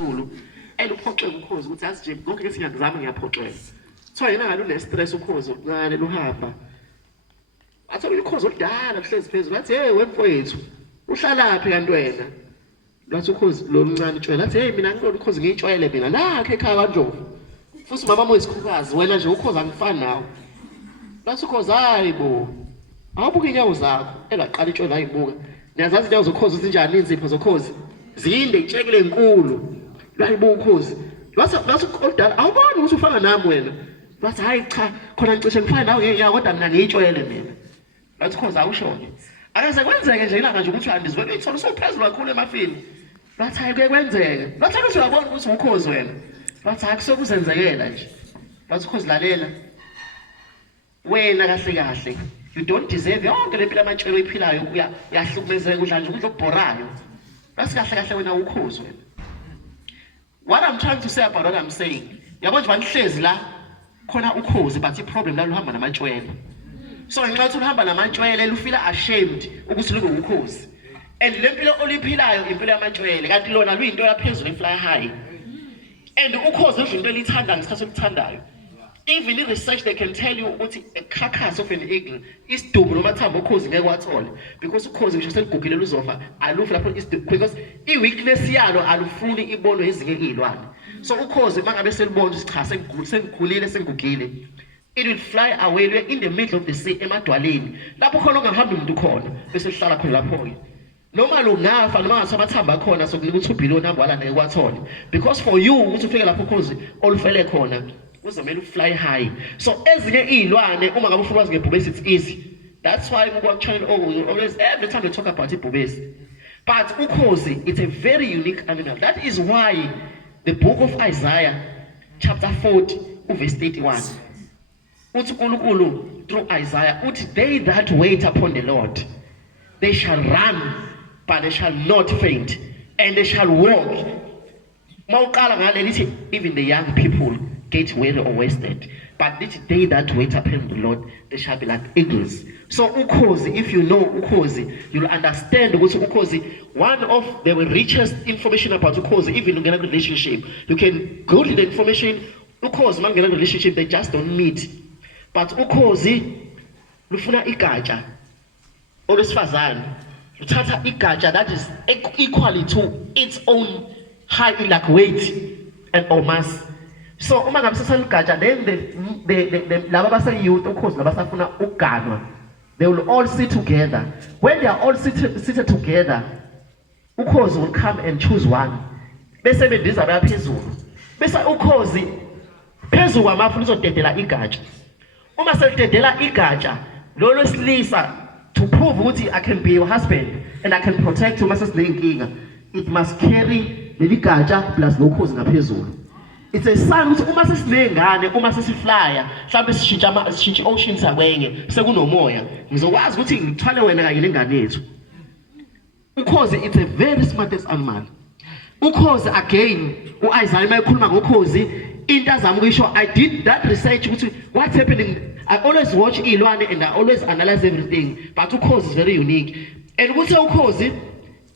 and uphoxeke ukhozi ukuthi yazi nje konke ngethi ngiyakuzama ngiyaphoxeka. So yena ngalo ne stress ukhozi okuncane luhamba. Athola ukhozi oludala kuhlezi phezulu wathi hey wemfowethu uhlalaphi kanti wena? Lathi ukhozi lo mncane utshwela athi hey mina ngikho ukhozi ngiyitshwele mina la ekhaya kaNdlovu. Futhi mama moyisikhukazi wena nje ukhozi angifani nawe. Lathi ukhozi hayibo. Awubuka inyawo zakho elaqala itshwela ayibuka. Niyazazi inyawo zokhozi ukuthi njani inzipho zokhozi. Zinde itshekile enkulu. Layibuka ukhozi. Lathi odala awuboni ukuthi ufana nami wena. Lathi hayi cha khona ngicishe ngifana nawe ngeyawo kodwa mina ngiyitshwele mina. Lathi ukhozi awushone. Akaze kwenzeke nje ilanga nje ukuthi andizwe ithola usuphezulu kakhulu emafini. Lathi hayi ke kwenzeke. Lathi ukuthi uyabona ukuthi ukhozi wena. Lathi akusokuzenzekela nje. Lathi ukhozi lalela. Wena kahle kahle. You don't deserve yonke lempilo amatshelo oyiphilayo uyahlukumezeka udla nje ukudla okubhorayo. Lathi kahle kahle wena ukhozi wena. What I'm trying to say about what I'm saying. Yabona nje banihlezi la khona ukhozi but iproblem la luhamba namatshwele. So ngenxa yokuthi uhamba namatshwele lufila ashamed ukuthi lube ukhozi. And lempilo oliphilayo impilo yamatshwele kanti lona luyinto yaphezulu efly high. And ukhozi into elithanda ngesikhathi okuthandayo. Even in research they can tell you ukuthi a carcass of an eagle is dubu nomathambo ukhozi ngeke wathole because ukhozi ngisho seligugile luzofa alufi lapho is because iweakness yalo alufuni ibonwe ezinye izilwane. So ukhozi mangabe selibona ukuthi cha sengikhulile sengugile it will fly away in the middle of the sea emadwaleni lapho khona ongahambi umuntu khona bese lihlala khona lapho ke noma lo ngafa noma ngasabathamba khona sokunika u2 billion ambala ngeke wathole because for you ukuthi ufike lapho ukhozi olufele khona uzomela fly high. So ezinye izilwane uma ngabe ufuna ngebhubesi it's easy. That's why we work channel always every time we talk about ibhubesi. But ukhozi it's a very unique animal. That is why the book of Isaiah chapter 40 verse 31 uthi uNkulunkulu through Isaiah uthi they that wait upon the Lord they shall run but they shall not faint and they shall walk. Mawuqala ngale lithi even the young people get weary or wasted, but this day that wait upon the Lord, they shall be like eagles. So ukhozi, if you know ukhozi, you'll understand ukhozi. One of the richest information about ukhozi, even in a relationship, you can go to the information. Ukhozi, man, in a relationship, they just don't meet. But ukhozi, lufuna igaja, olwesifazane, luthatha igaja that is equally to its own height, like weight and or mass. So uma ngabe sesaligaja then the laba basa youth ukhozi labasafuna ukuganwa they will all sit together. When they are all seated together ukhozi will come and choose one bese bendiza baya phezulu bese ukhozi phezulu kwamafuna uzodedela igaja uma selidedela igaja lo lwesilisa to prove ukuthi I can be your husband and I can protect you mase sinenkinga it must carry leli gaja plus lokhozi ngaphezulu. It's a sign ukuthi uma sesinengane uma sesiflya mhlawumbe sishintsha oceans akwenye sekunomoya ngizokwazi ukuthi ngithwale wena kanye nengane yethu. Ukhozi it's a very smartest animal. Ukhozi again uIsaiah mayekhuluma ngokhozi into azama ukuyisho I did that research ukuthi what's happening. I always watch ilwane and I always analyze everything but ukhozi is very unique and ukuthi ukhozi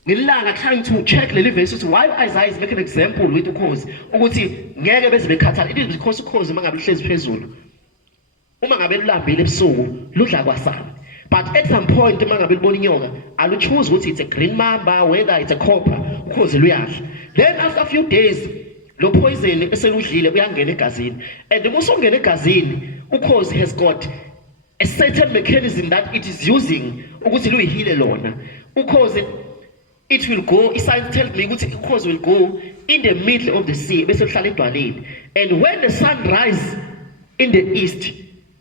ngilanga trying to check leli verse why Isaiah is making an example with ukhozi ukuthi ngeke beze bekhathala it is because ukhozi mangabe lihlezi phezulu uma ngabe lulambile ebusuku ludla kwasana but at some point mangabe libona inyoka alu choose ukuthi it's a green mamba whether it's a copper ukhozi luyadla then after a few days lo poison eseludlile uyangena egazini and uma ungena egazini ukhozi has got a certain mechanism that it is using ukuthi luyihile lona ukhozi it will go, science tells me ukuthi ukhozi will go in the middle of the sea bese lihlala edwaleni and when the sun rises in the east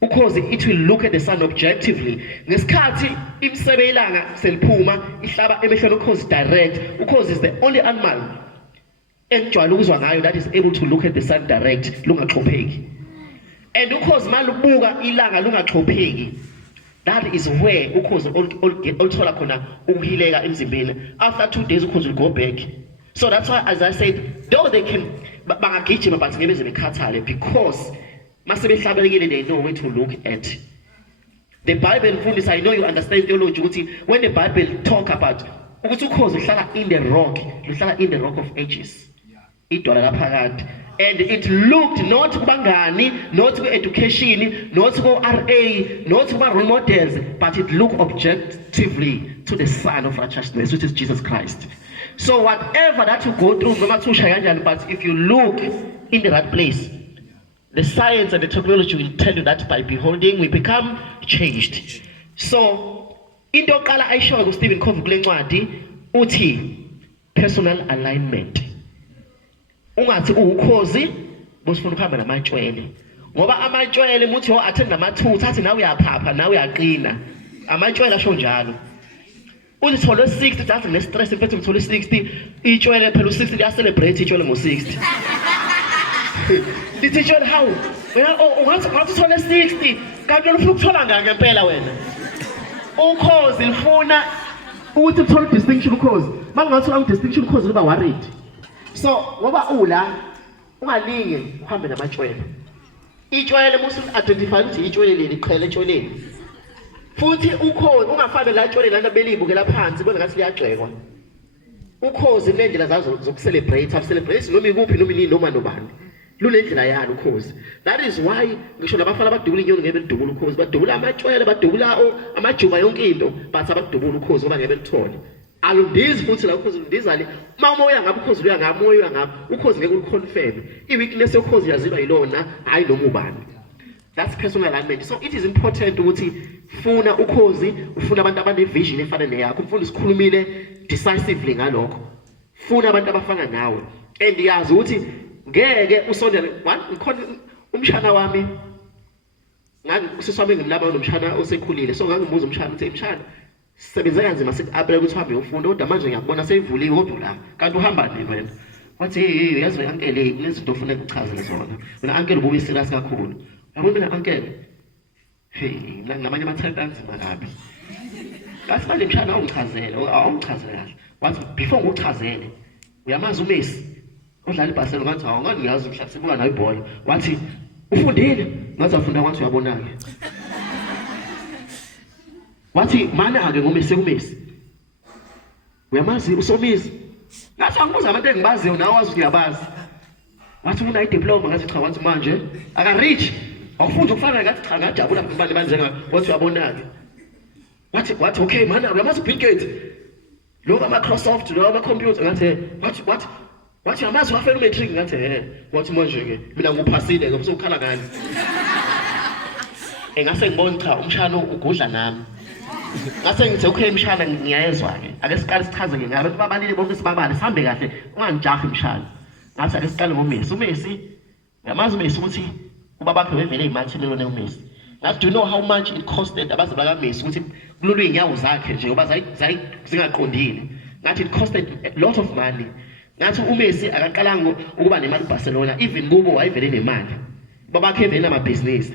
ukhozi it will look at the sun objectively ngesikhathi imsebe ilanga seliphuma ihlaba emehlweni ukhozi direct ukhozi is the only animal enjwayele ukuzwa ngayo that is able to look at the sun direct lungaxhopheki and ukhozi malubuka ilanga lungaxhopheki. That is where ukhozi oluthola khona ukuhileka emzimbeni. After 2 days ukhozi will go back. So that's why as I said though they can bangagijima but ngeke beze bekhathale because mase behlabekile they know where to look at. The Bible mfundisi I know you understand theology ukuthi when the Bible talk about ukuthi ukhozi uhlala in the rock of ages. idola laphakade. And it looked not kubangani, not to education, not to RA, not to role models, but it looked objectively to the Son of Righteousness, which is Jesus Christ. So whatever that you go through, but if you look in the right place, the science and the technology will tell you that by beholding, we become changed. So, into yokuqala ayishoyo kuStephen Covey kule ncwadi uthi personal alignment. Ungathi ukhozi bosifuna ukuhamba namatshwele. Ngoba amatshwele muthi attend namathutha athi nawe uyaphapha nawe uyaqina. Amatshwele asho njalo. Uthi thole 60 dathi ne-stress mfethu ngithole 60 itshwele phela u-60 liya celebrate itshwele ngo-60. Lithi itshwele how? Wena ungathi thole 60 kanti wena ufuna ukuthola ngempela wena. Ukhozi lifuna ukuthi uthole distinction ukhozi. Mangingathola distinction ukhozi liba worried. So ngoba ula ungalinge uhambe namatshwele. Itshwele musu identify ukuthi itshwele leli qhele etshweleni. Futhi ukhozi ungafane la tshwele lana belibuke laphansi bona ngathi liyagxekwa. Ukhozi nendlela zazo zokucelebrate, celebrate noma ikuphi noma inini noma nobani. Lunendlela yalo ukhozi. That is why ngisho labafana abadubula inyoni ngebe lidubula ukhozi, badubula amatshwele, badubula amajuba yonke into, but abadubula ukhozi ngoba ngebe lithole. Alundizi futhi la ukhozi undizali mamoya ngabe ukhozi luya ngamoya ngabe ukhozi ngeke uliconfirm. I-weakness yokhozi yaziba yilona hayi noma ubani. That's personal alignment. So it is important ukuthi funa ukhozi, ufuna abantu abane-vision efana neyakho, ufuna isikhulumile decisively ngalokho. Funa abantu abafana nawe. And yazi ukuthi ngeke usondele umshana wami usiswami ngimlaba nomshana osekhulile. So ngangibuza umshana ukuthi mshana sisebenza kanzima sithi apele ukuthi uhambe ufunda kodwa manje ngiyakubona seyivuliwe kodwa la kanti uhamba nini wena? Wathi yazi wena uncle kunezinto ofuna ukuchazela zona. Wena uncle ubuye serious kakhulu. Yabo mina uncle mina ngamanye amathanda anzima kabi. Ngathi manje mshana awungichazele awungichazele kahle. Wathi before ngikuchazele uyamazi uMessi odlala iBarcelona ngathi awungazi mhlawumbe sibuka nayo ibhola. Wathi ufundile? Ngathi afunda kwathi uyabona-ke. Wathi mana-ke ngoMessi kuMessi. Uyamazi uSomizi? Ngathi angibuza abantu engibaziyo nawe wazi ukuthi uyabazi. Wathi una idiploma ngathi cha wathi manje aka-reach. Awufunda ukufana ngathi cha ngajabula abantu banjenga wathi uyabona-ke. Wathi okay mana uyamazi uBill Gates? Lo Microsoft lo ama-computer ngathi wathi uyamazi wafela umatric ngathi wathi manje-ke mina nguphasile ngoba usukhala ngani. Engase ngibone cha umshana ugudla nami. Ngase ngithi okay mshana ngiyayezwa-ke ake siqale sichaze-ke ngabantu babalile bonke sibabale sihambe kahle ungangijahi mshana. Ngathi ake siqale ngoMessi. UMessi uyamazi uMessi ukuthi ubabakhe bevele iy'mathilelone uMessi. Ngathi do you know how much it costed abazi bakaMessi ukuthi kululwe iy'nyawo zakhe nje ngoba zingaqondile. Ngathi it costed a lot of money. Ngathi uMessi akaqalanga ukuba nemali eBarcelona, even kubo wayevele nemali. Babakhe vele amabhizinisi.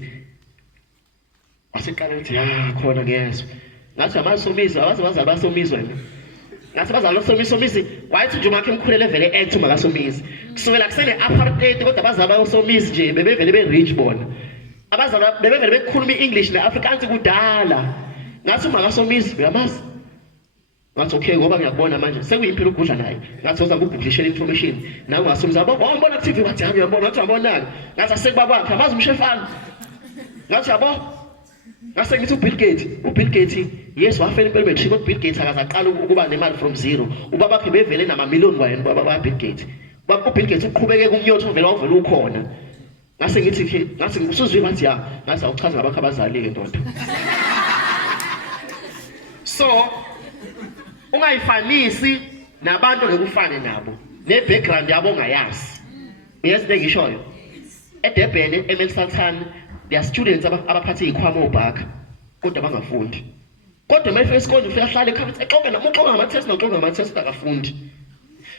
Wasiqala ukuthi khona ngiyezwa. Ngathi amaSomizi abazali baSomizi wena. Ngathi abazali baSomizi wayethi nje umakhe emkhulele vele act makaSomizi. Kusukela kusene apartheid kodwa abazali baSomizi nje bebevele be-rich bona. Abazali bebevele bekhuluma i-English ne-Afrikaans kudala. Ngathi makaSomizi uyamazi? Ngathi okay ngoba ngiyakubona manje sekuyimpilo ukudla naye. Ngathi woza ngikugugishela information nawe ungaSomizi wabona ku-TV wathi hayi uyabona ngathi uyabona-ke. Ngathi asekubabakhe amazi umshefana. Ngathi yabo ngase ngithi uBill Gates yes wafela impela matric kodwa uBill Gates akazaqala ukuba nemali from zero. Ubabakhe bevele namamiliyoni kwayena baba Bill Gates. uBill Gates uqhubeke kumnyotho vele wavela ukhona. Ngase ngithi ngase ngusuzwe bathi ya ngase awuchaza ngabakho abazali-ke ndoda. So ungayifanisi nabantu ngekufane nabo ne-background yabo ongayazi. Uyazi into engishoyo? eDurban eMelsaltan there are students abaphathe iy'khwama obhaka kodwa bangafundi. Kodwa uma efika esikoleni ufika ahlale ekhabithi exoka ngama-test noxoka ngama-test akafundi.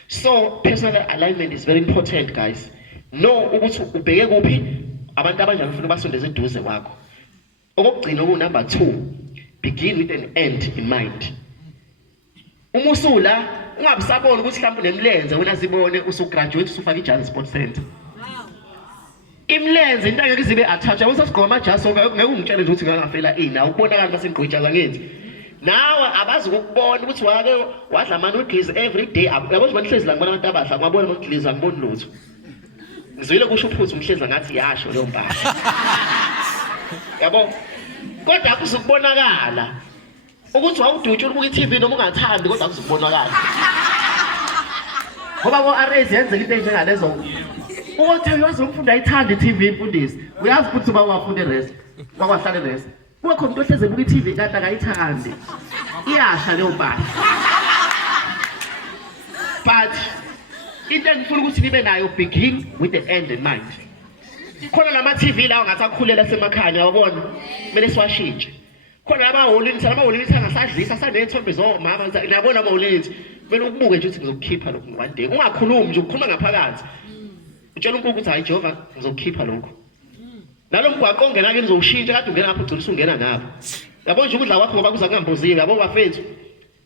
So personal alignment is very important guys. No ukuthi ubheke kuphi abantu abanjani ufuna basondeze eduze kwakho. Okokugcina number 2, begin with an end in mind. Uma usula ungabisabona ukuthi mhlawumbe unemlenze wena zibone usugraduate usufaka iJazi Sports Center. Imlenze into angeke zibe attached. Awusasigqoka amajazi ngeke ungitshele nje ukuthi ngangafela ina ukubonakala base ngigqojaza ngenzi. Nawe abazi ukubona ukuthi wake wadla ama-noodles every day. Yabo nje manihlezi la ngibona abantu abadla ngabona ama-noodles angiboni lutho. Ngizwile kusho uphuthu umhlezi ngathi yasho leyo mpahla. Yabo kodwa akuzukubonakala ukuthi wawudutshe ubuka i-TV noma ungathandi kodwa akuzukubonakala. Ngoba ko-RS yenzeka into enjengalezo. Ukuthi wazi umfundi ayithanda i-TV imfundisi. Uyazi ukuthi uba wafunda i-rest. Wakwahlala i-rest. Kuba khona umuntu ohleze ebuka i-TV kanti akayithandi. Iyasha leyo mpahla. But into engifuna ukuthi nibe nayo begin with the end in mind. Khona lama-TV lawo ngasakhulela semakhaya yabona kumele siwashintshe. Khona amaholithi angasadlisa asaney'thombe zomama niyabona amaholithi kumele ukubuke nje ukuthi ngizokukhipha lokhu one day. Ungakhulumi nje ukhuluma ngaphakathi. Utshela uNkulunkulu ukuthi hayi Jehova ngizokukhipha lokhu. Nalo mgwaqo ongena ke nizowushintsha kade ungena ngapha ugcina usungena ngapha. Yabo nje ukudla kwakho ngoba kuza kungamboziwe yabo bafethu.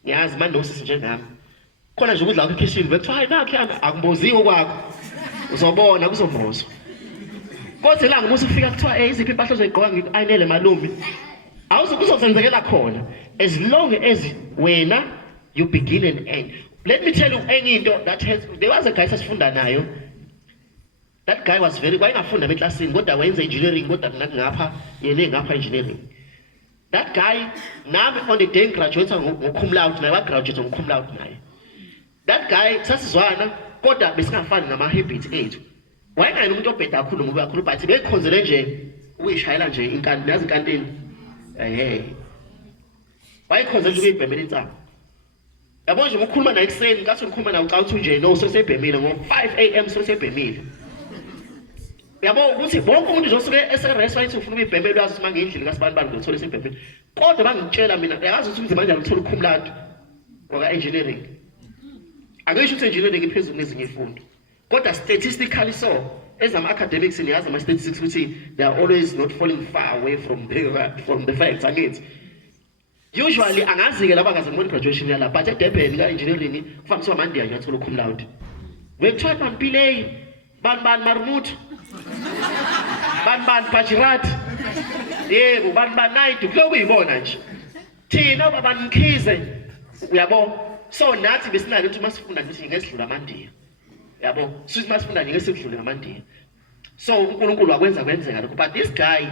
Ngiyazi manje nosisi njengami. Khona nje ukudla kwakho ekitchen bekuthiwa hayi nakho akumboziwe kwakho. Uzobona kuzombozwa. Kodwa la ngomusa ufika kuthiwa iziphi impahla ozoyigqoka ngikayinele malume. Awuzokuzenzekela khona as long as wena you begin and end. Let me tell you enye into that there was a guy sasifunda nayo. That guy was very wayengafunda eklasini kodwa wayenza engineering kodwa ngapha yena ngapha engineering. That guy nami on the day graduate ngo-cum laude naye wagraduate ngo-cum laude naye. That guy sasizwana kodwa besingafani ngama-habits ethu. Wayengayena umuntu obheda kakhulu ngoba kakhulu but bekhonzele nje ukuyishayela nje inkantini yazi inkantini. Wayekhonzele nje ukuyibhemela insaba. Yabo nje ukukhuluma naye ekuseni ngathi ngikhuluma nawe ucathi nje no sesebhemile ngo-5 AM sesebhemile. Yabo ukuthi bonke umuntu uzosuke ese-restaurant ufuna ukuyibhemela uyazi ukuthi mangendlini kasibani ngizothola esebhemile. Kodwa bangitshela mina yazi ukuthi umzimba kanjani uthola ukhum laude waka-engineering. Angisho ukuthi engineering iphezulu nezinye ifundo. Kodwa statistically so ezama-academics niyazi ama-statistics ukuthi they are always not falling far away from the facts angithi. Usually angazi-ke laba ngazengibona graduation yala but eDurban ka-engineering kufanele amandiya nje athola ukhum laude. Bekuthiwa mampilei bani marmut bani bajirat yebo bani nayidu kulo kuyibona nje thina baba Mkhize uyabo. So nathi besinalo ukuthi masifunda nje ngesidlula amandiya yabo sithi masifunda nje ngesidlula amandiya. So uNkulunkulu wakwenza kwenzeka lokho but this guy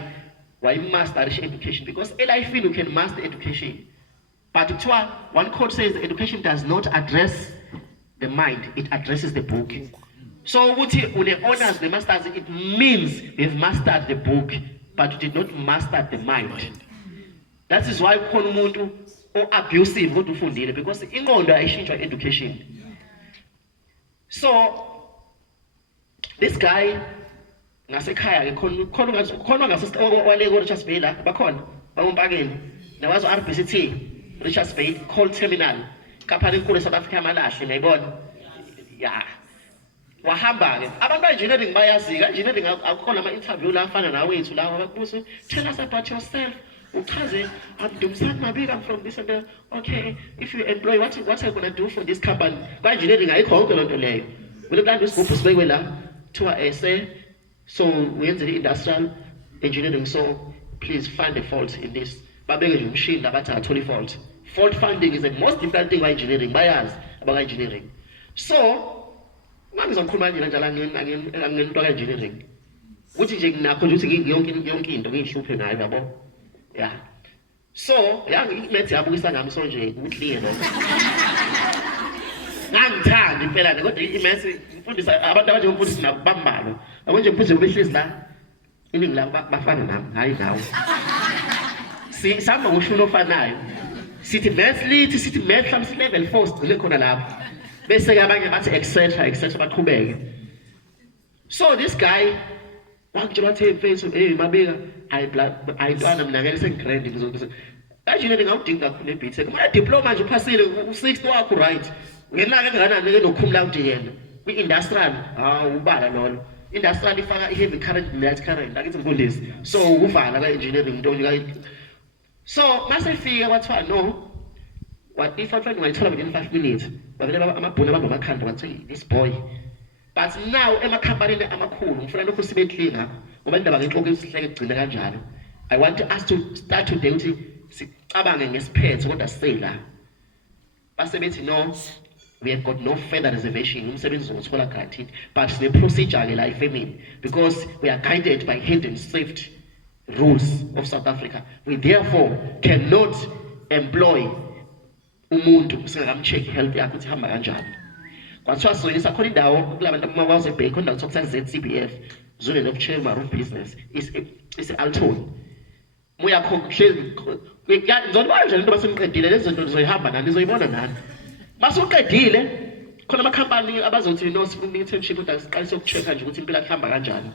wayimasterisha education because elifini you can master education but kuthiwa one quote says education does not address the mind, it addresses the book. So ukuthi une honors the masters it means you've mastered the book but you did not master the mind. That is why khona umuntu o-abusive kodwa ufundile because ingqondo ayishintshwa education. So this guy ngasekhaya ke khona ngasewale Richards Bay la bakhona bakumpakeni nawazi RBCT Richards Bay coal terminal kapha enkulu South Africa amalahle ngiyibona ya wahamba ke abantu be-engineering bayazi ka-engineering akukhona ama-interview la afana nawethu lawa bakubuza tell us about yourself uchaze I'm Dumsani Mabika, I'm from this and that. Okay, if you employ what are you gonna do for this company? Ka-engineering ayikho yonke loo nto leyo kule plan isigubhu sibekwe la kuthiwa ese so wenze i-industrial engineering so please find the fault in this. Babeke nje umshini labathi athole i-fault. Fault finding is the most difficult thing by-engineering bayazi abaka-engineering. So mangizokhuluma nje njalo angento ka-engineering ukuthi nje nginakho nje ukuthi yonke into ngiyihluphe ngayo yabo. Yeah. So imethi yabukisa nami so nje kuclear lokho. Ngangithanda impela kodwa imethi mfundisa abantu abanje umfundisi nabo bambalo. Yabo nje mfundisi behlezi la iningi la bafana nami hayi nawe. Sihamba ngoshuno ofanayo. Sithi math lithi sithi math hlamsi level 4 sigcine khona lapho. Bese ke abanye bathi etc baqhubeke. So this guy wakutshela wathi mfethu Mabika ayintwana mina ngeke sengigrand ngizokuthi engineering awudingi kakhulu eBTech uma diploma nje uphasile u60 wakho right ngenaka enganani ke nokhum laude yena kwi-industrial ubala lolo industrial ifaka i-heavy current light current akithi mfundisi so uvala ka-engineering ntonje so masefika kwathiwa no what if ungayithola within 5 minutes bavele amabhunu abamba amakhanda bathi this boy but now emakhampanini amakhulu ngifuna lokho sibe clean ngakho ngoba indaba ngenhloko isihleke igcina kanjalo. I want us to start today ukuthi abange ngesiphetho kodwa sisela basebethi no, we have got no further reservation umsebenzi uzothola guaranteed, but the procedure ke la ifemini because we are guided by health and safety rules of South Africa. We therefore cannot employ umuntu singakamcheck health yakhe ukuthi ihamba kanjani. Kwathiwa soyisa khona indawo kulabantu abakwazi ebheki khona kuthiwa ZCBF, Zone of Chamber of Business, is Alton. Moya khonhlezi ngizobona nje into basemqedile lezi zinto nizoyihamba nani nizoyibona nani. Masuqedile khona amakhampani abazothi no sifuna internship kodwa siqalise ukuchecka nje ukuthi impilo ihamba kanjani.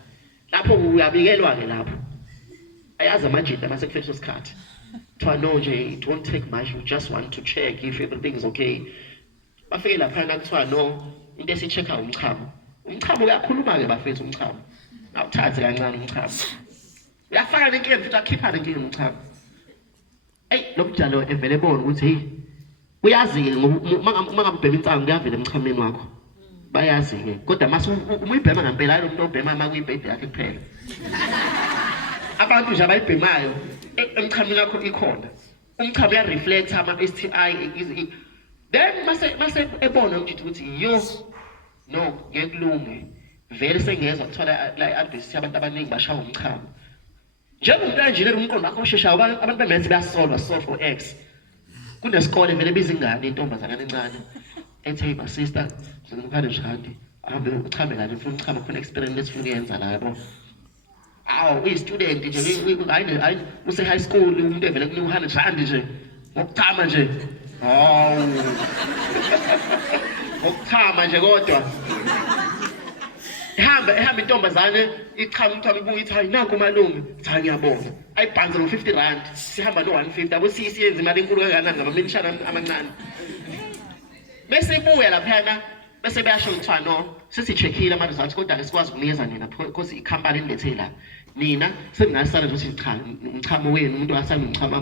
Lapho uyabikelwa ke lapho. Ayazi amajita mase kufethe isikhathi. Kuthiwa no nje it won't take much, we just want to check if everything is okay. Bafike lapha kuthiwa no into esichecka umchamo. Umchamo uyakhuluma ke bafethu umchamo. Awuthathe kancane umchamo. Uyafaka nenkinga futhi akhipha nenkinga umchamo. Lo mjalo evele bona ukuthi hey uyazile ngoba mangabhema insangu kuyavela emchameni wakho. Bayazi ke kodwa mase umuyibhema ngempela lo muntu obhema makuyibhede yakhe kuphela. Abantu nje abayibhemayo emchameni wakho ikhona. Umchamo uya reflect ama STI then mase ebona ukuthi yo no ngekulunge vele sengezwa kuthola la advice abantu abaningi bashaya umchamo. Njengomuntu engineer umqondo wakho osheshayo abantu bemenzi bayasolve for X. Kunesikole vele bizingane intombazana encane ethi my sister ngizokukhala njani ahambe uchame la ngifuna uchama khona experience lesifuna yenza la yabo. Aw uyi student nje hayi use high school umuntu evele kunika 100 rand nje ngokuchama nje. Haw ngokuchama nje kodwa ehamba intombazane ichama umthwalo ibuye ithi hayi nanku malume cha ngiyabona ayibhanze no 50 rand sihamba no 150 abo siyenza imali enkulu kangakanani ngabamenshana amancane bese ibuya laphana bese bayasho ukuthi no sesicheckile ama results kodwa sikwazi ukunikeza nina because ikhampani nilethe la nina seningasala nje ukuthi cha umchamo wenu umuntu asala umchamo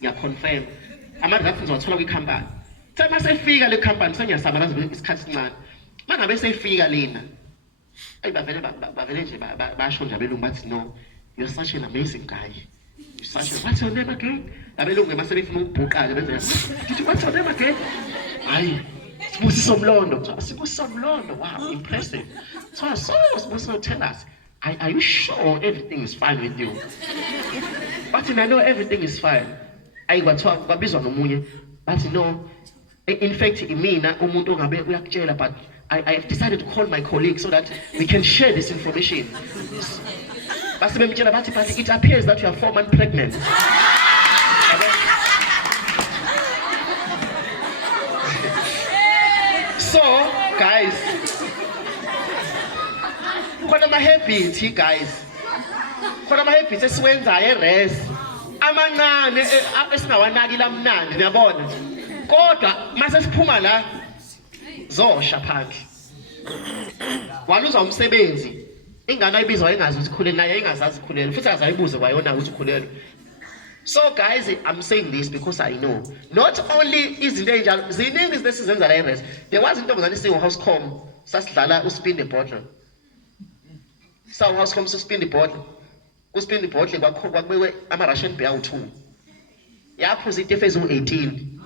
ngiyaconfirm ama results nizowathola kwikhampani thema sefika le company sengiyasabalaza isikhathi sincane mangabe sefika lena ay bavele nje basho nje abelungu bathi no you're such an amazing guy, you're such a what's your name again abelungu mase befuna ukubhuqa benza did you what's your name again hayi Sibusiso Mlondo, wow impressive so tell us are you sure everything is fine with you? But I know everything is fine. Ayi kwabizwa nomunye bathi no in fact imina umuntu ongabe uyakutshela but I have decided to call my colleagues so that we can share this information. But it appears that you are 4 months pregnant. So, guys, what am I happy, guys? What am I happy? This Wednesday, res. Amancane esinawanakila mnandi niyabona. Kodwa mase siphuma la zosha phandle. Waluza umsebenzi. Ingane ayibizwa engazi ukuthi khulele naye engazazi khulele futhi azayibuze kwayona ukuthi khulele. So guys, I'm saying this because I know not only izinto enjalo ziningi izinto esizenza la eRes. There was intombazane isiwo housecom sasidlala uspin the bottle. Saw housecom spin the bottle. Uspin the bottle kwakubekwe ama Russian beer u2. Yaphuza into efezu 18.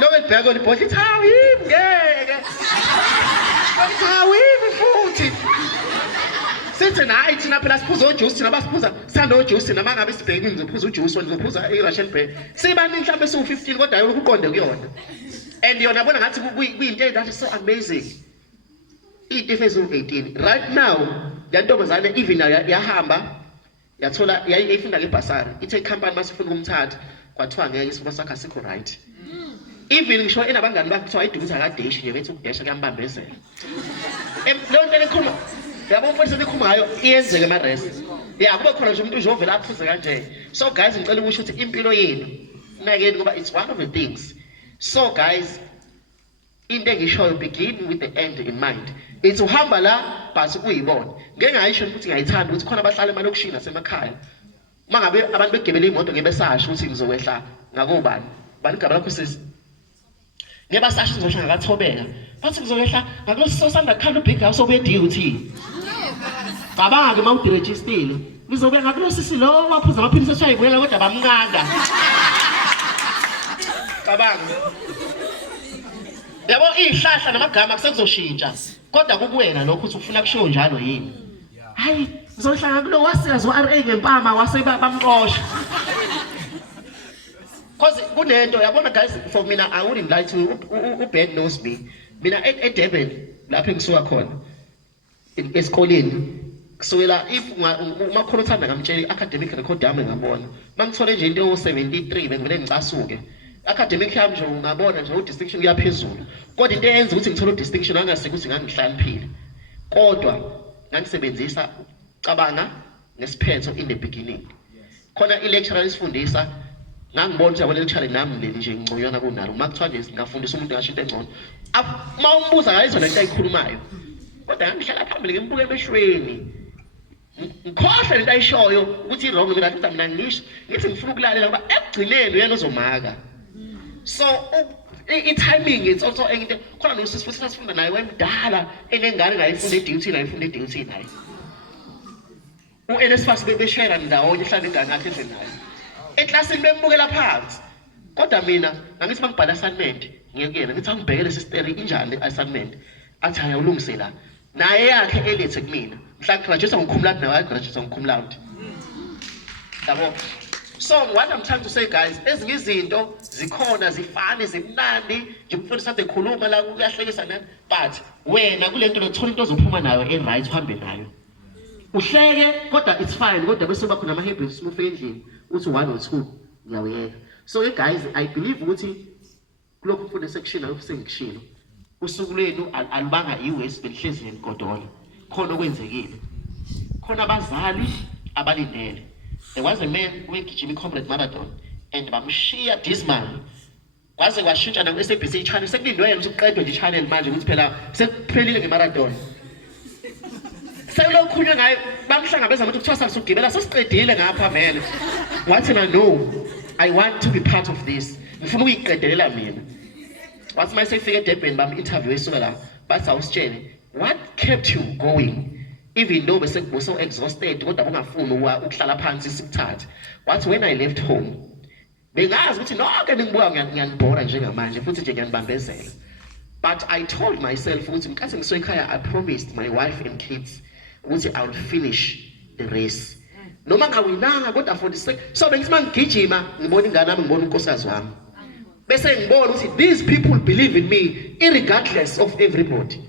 Lobe bheka le bottle how him ngeke. How him futhi. Sithi nayi thina phela siphuza ujuice thina basiphuza sithanda ujuice nama ngabe sibheke ngizophuza ujuice ngizophuza iRussian beer. Sibani mhlawumbe su15 kodwa yona ukuqonde kuyona. And yona bona ngathi kuyinto that is so amazing. Into efezu 18. Right now, yantombazane even yahamba yathola yayifunda ngebhasari. Ithe company masifuna ukumthatha kwathiwa ngeke isifuba sakhe asikho right. Even ngisho enabangani bakhe kuthiwa idukuza kaDeshi nje bethi ukudesha kuyambambezela. Lo nto lekhuma yabo mfowethu lekhumayo iyenzeke eMares. Yeah kube khona nje umuntu uzovela aphuze kanje. So guys ngicela ukusho ukuthi impilo yenu nakeni ngoba it's one of the things. So guys into engishoyo begin with the end in mind. It's uhamba la but uyibona. Ngeke ngayisho ukuthi ngiyayithanda ukuthi khona abahlala emalokishini nasemakhaya. Mangabe abantu begebele imoto ngebesasho ukuthi ngizokwehla ngakobani. Bani igaba lakho sisi. Ngebasasho ngizosho ngakathobeka. Bathi ngizokwehla ngakulosiso sanda khanda ubig house obe DUT. Cabanga ke mawudirejistile. Ngizobe ngakulosisi lo waphuza amaphilisi ashayibuyela kodwa bamnqanda. cabanga yabo ihlahla namagama kusekuzoshintsha kodwa kukuwena lokho uthi ufuna kushiwo njalo yini hayi ngizohlanga kulo wasiyazi uRA ngempama wasebamqosha because kunento yabona guys for mina I wouldn't lie to you uBed knows me mina eDurban lapho engisuka khona esikoleni kusukela if uma khona uthanda ngamtshela academic record yami ngabona mangithole nje into yo73 bengivele ngicasuke academic yami nje ungabona nje udistinction kuyaphezulu kodwa into eyenza ukuthi ngithole udistinction angaseke ukuthi ngangihlaniphile kodwa ngangisebenzisa cabanga nesiphetho in the beginning khona ilecturer isifundisa ngangibona ukuthi yabona lecturer nami leli nje ngcoyona kunalo makuthiwa nje ngafundisa umuntu ngasho into engcono uma umbuza ngalezo lento ayikhulumayo kodwa ngihlala phambili ngimbuke emehlweni ngikhohlwa lento ayishoyo ukuthi wrong mina ukuthi mina ngisho ngithi ngifuna ukulalela ngoba ekugcineni uyena ozomaka so i-timing is also into khona nosisi futhi sasifunda naye wemdala enengane ngayifunda i-DUT nayifunda i-DUT naye uNSFAS bebeshare ndawonye ihlala ingane yakhe endlini naye eklasini bembukela phansi kodwa mina ngangithi mangibhala assignment ngiyekuyena ngithi angibhekele sister injani le-assignment athi haya ulungisela naye yakhe elethe kumina mhla graduate ngokhumlandi nawe graduate ngokhumlandi yabo so what I'm trying to say guys ezinye izinto zikhona zifane zimnandi nje ukufundisa ade khuluma la kuyahlekisa nani but wena kulento lokuthola into ozophuma nayo right uhambe nayo uhleke kodwa it's fine kodwa bese kuba khona ama-habits uma ufika endlini uthi 1 or 2 ngiyawuyeka so guys I believe ukuthi kulokhu ufunda section ayokho sengishilo usuku lwenu alubanga iwesi belihlezi ngenigodola khona okwenzekile khona abazali abalindele there was a man wegijima i-comrade marathon and bamshiya Jesmond kwaze kwashintsha naku-SABC channel sekulindwe yena ukuthi kuqedwe nje i-channel manje ukuthi phela sekuphelile ngemarathon sekulokhulunywa ngayo bamhlangabeza ukuthi kuthiwa salusugibela sesiqedile ngapha vele wathi na no I want to be part of this ngifuna ukuyiqedelela mina wathi uma sefika eDurban bam-interview esuka la bathi awusitshele what kept you going even though bese exhausted kodwa ungafuni ukuhlala phansi sikuthathe wathi when I left home bengazi ukuthi nonke ningibuka ngiyanibhora njengamanje futhi nje ngiyanibambezela but I told myself ukuthi ngicathi ngisuka ekhaya I promised my wife and kids ukuthi I will finish the race noma ngawinanga kodwa for the sake so bengithi mangigijima ngibona ingane yami ngibona unkosikazi wami bese ngibona ukuthi these people believe in me irregardless of everybody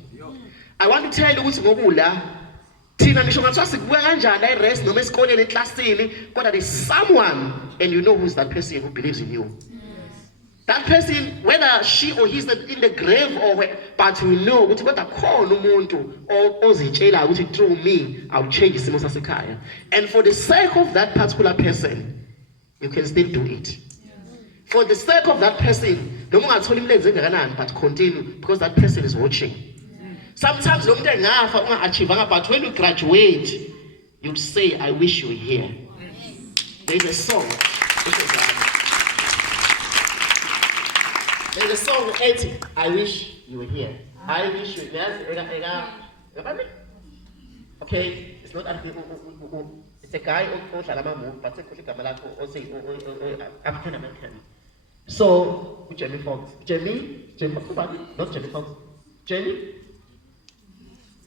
I want to tell you ukuthi ngokula thina ngisho ngathiwa sikubuka kanjani i-race noma esikoleni eklasini kodwa there's someone and you know who's that person who believes in you that person whether she or he's in the grave or where, but we know ukuthi kodwa khona umuntu ozitshela ukuthi through me I'll change isimo sasekhaya and for the sake of that particular person you can still do it for the sake of that person noma ungathola imilenze engakanani but continue because that person is watching sometimes lo muntu engafa unga-achievanga but when you graduate you say I wish you were here there's a song there's a song ethi I wish you were here I wish you okay it's not it's a guy odlala ama-movie but sekhohle igama lakho African American so Jamie Foxx not Jamie Foxx Jamie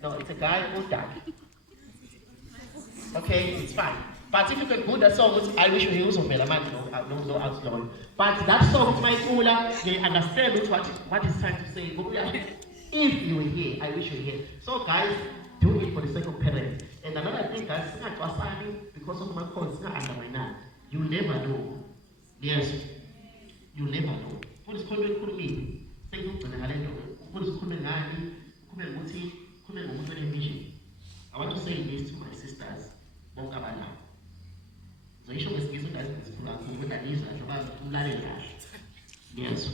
no it's a guy who died okay it's fine but if you can put that song I wish you were here uzovela manje no outlaw but that song mayicula they understand what is trying to say if you were here I wish you were here so guys do it for the sake of parents and another thing guys singacwasani because of my cause singa-undermine you never know yes you never know futhi sikhona ekhulumile sengizogcina ngale nto futhi sikhulume ngani kukhulume ngokuthi kukhulume ngomuntu onevision I want to say this to my sisters bonke abanayo zoyisho ngesingisi ngazizifulakhumbunalizwa njengoba umlaleli kahle yes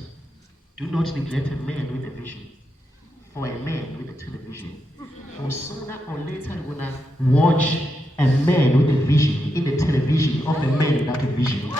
do not neglect a man with a vision for a man with a television for sooner or later you're gonna watch a man with a vision in the television of a man without a vision